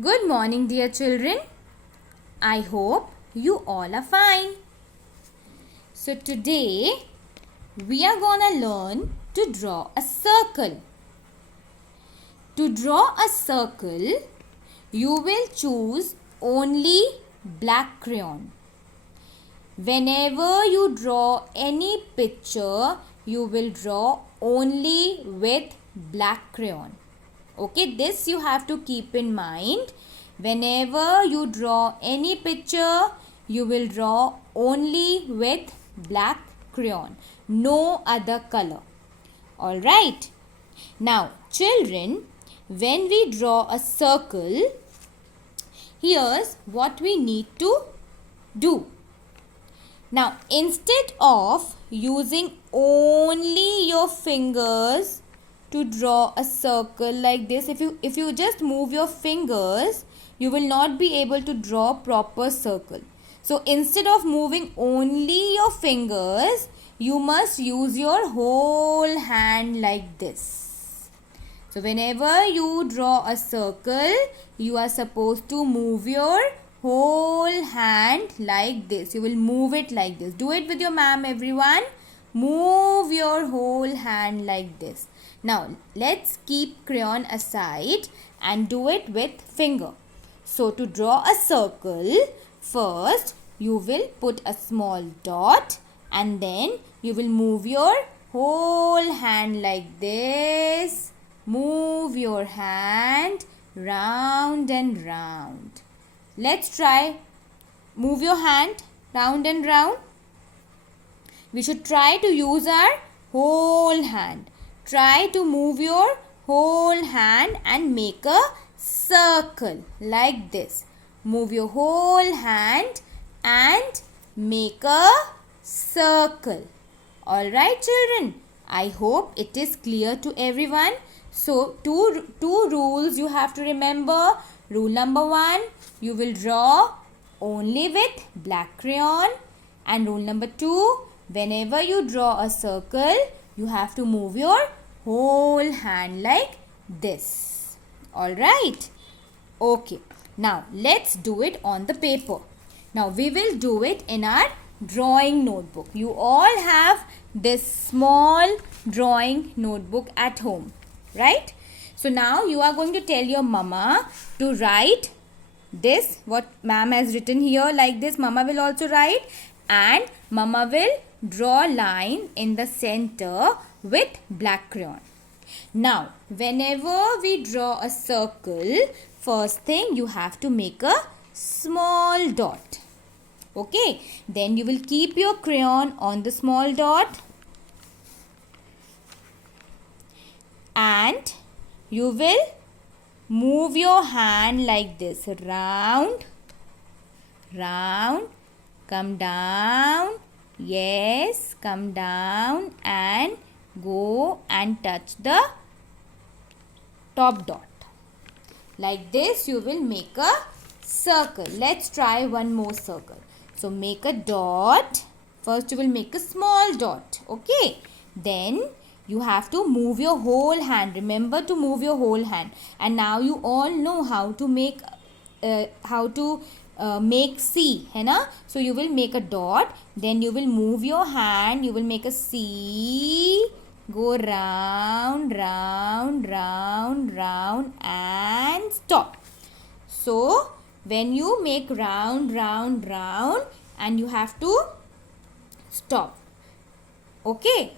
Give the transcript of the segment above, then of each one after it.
Good morning, dear children. I hope you all are fine. So, today we are gonna learn to draw a circle. To draw a circle, you will choose only black crayon. Whenever you draw any picture, you will draw only with black crayon. Okay, this you have to keep in mind. Whenever you draw any picture, you will draw only with black crayon, no other color. Alright. Now, children, when we draw a circle, here's what we need to do. Now, instead of using only your fingers to draw a circle like this, if you just move your fingers, you will not be able to draw proper circle. So instead of moving only your fingers, you must use your whole hand like this. So whenever you draw a circle, you are supposed to move your whole hand like this. You will move it like this. Do it with your ma'am, everyone. Move your whole hand like this. Now, let's keep crayon aside and do it with finger. So, to draw a circle, first you will put a small dot and then you will move your whole hand like this. Move your hand round and round. Let's try. Move your hand round and round. We should try to use our whole hand. Try to move your whole hand and make a circle like this. Move your whole hand and make a circle. Alright, children. I hope it is clear to everyone. So, two rules you have to remember. Rule number 1, you will draw only with black crayon. And rule number 2, whenever you draw a circle, you have to move your whole hand like this. Alright? Okay. Now, let's do it on the paper. Now, we will do it in our drawing notebook. You all have this small drawing notebook at home. Right? So, now you are going to tell your mama to write this, what ma'am has written here like this. Mama will also write. And mama will draw a line in the center with black crayon. Now, whenever we draw a circle, first thing you have to make a small dot. Okay, then you will keep your crayon on the small dot and you will move your hand like this, round, round, come down, yes, come down and go and touch the top dot. Like this you will make a circle. Let's try one more circle. So make a dot. First you will make a small dot. Okay. Then you have to move your whole hand. Remember to move your whole hand. And now you all know how to make C, है ना? So you will make a dot, then you will move your hand, you will make a C, go round, round, round, round and stop. So when you make round, round, round and you have to stop. Okay,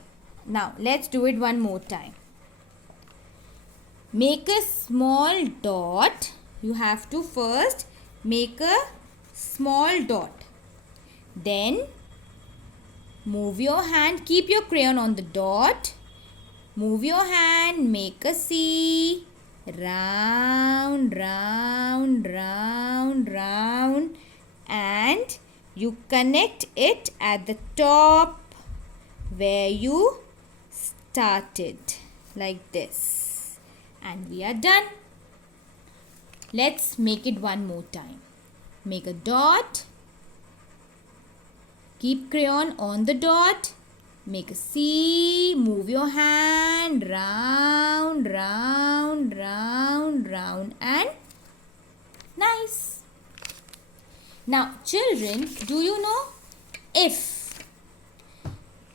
now let's do it one more time. Make a small dot. You have to first make a small dot. Then move your hand, keep your crayon on the dot. Move your hand, make a C. Round, round, round, round. And you connect it at the top where you started. Like this. And we are done. Let's make it one more time. Make a dot. Keep crayon on the dot. Make a C. Move your hand round, round, round, round and Nice. Now, children, do you know, if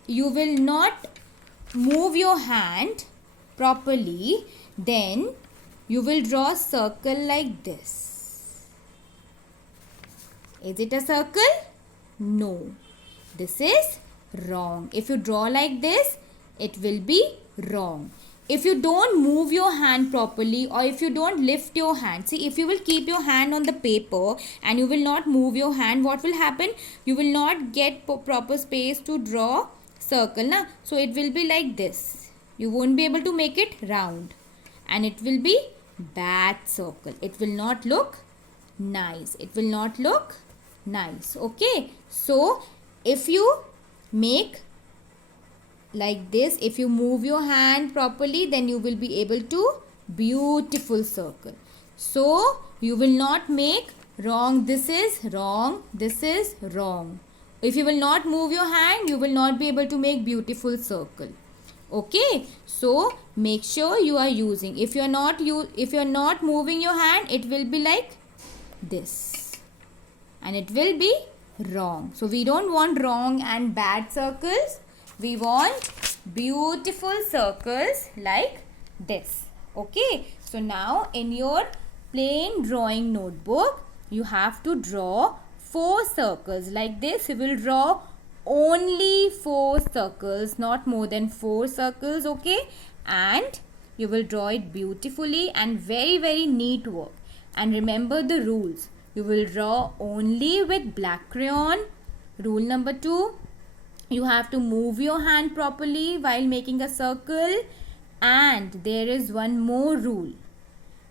you will not move your hand properly, then you will draw a circle like this. Is it a circle? No. This is wrong. If you draw like this, it will be wrong. If you don't move your hand properly, or if you don't lift your hand, see, if you will keep your hand on the paper and you will not move your hand, what will happen? You will not get proper space to draw circle, na? So it will be like this. You won't be able to make it round, and it will be bad circle. It will not look nice. It will not look nice. Okay, so if you make like this, if you move your hand properly, then you will be able to beautiful circle. So you will not make wrong. This is wrong. This is wrong. If you will not move your hand, you will not be able to make beautiful circle. Okay, so make sure you are using. If you are not moving your hand, it will be like this, and it will be wrong. So we don't want wrong and bad circles. We want beautiful circles like this. Okay, so now in your plain drawing notebook, you have to draw 4 circles like this. You will draw only 4 circles, not more than 4 circles. Okay, and you will draw it beautifully and very neat work. And remember the rules. You will draw only with black crayon. Rule number 2, you have to move your hand properly while making a circle. And there is one more rule.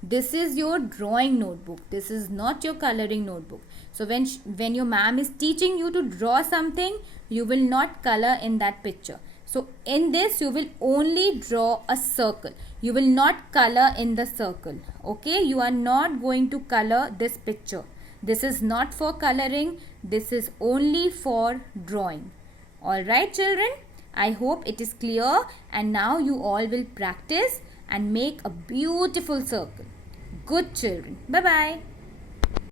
This is your drawing notebook. This is not your coloring notebook. So when your ma'am is teaching you to draw something, you will not color in that picture. So in this, you will only draw a circle. You will not color in the circle. Okay, you are not going to color this picture. This is not for coloring. This is only for drawing. Alright children, I hope it is clear, and now you all will practice and make a beautiful circle. Good children. Bye-bye.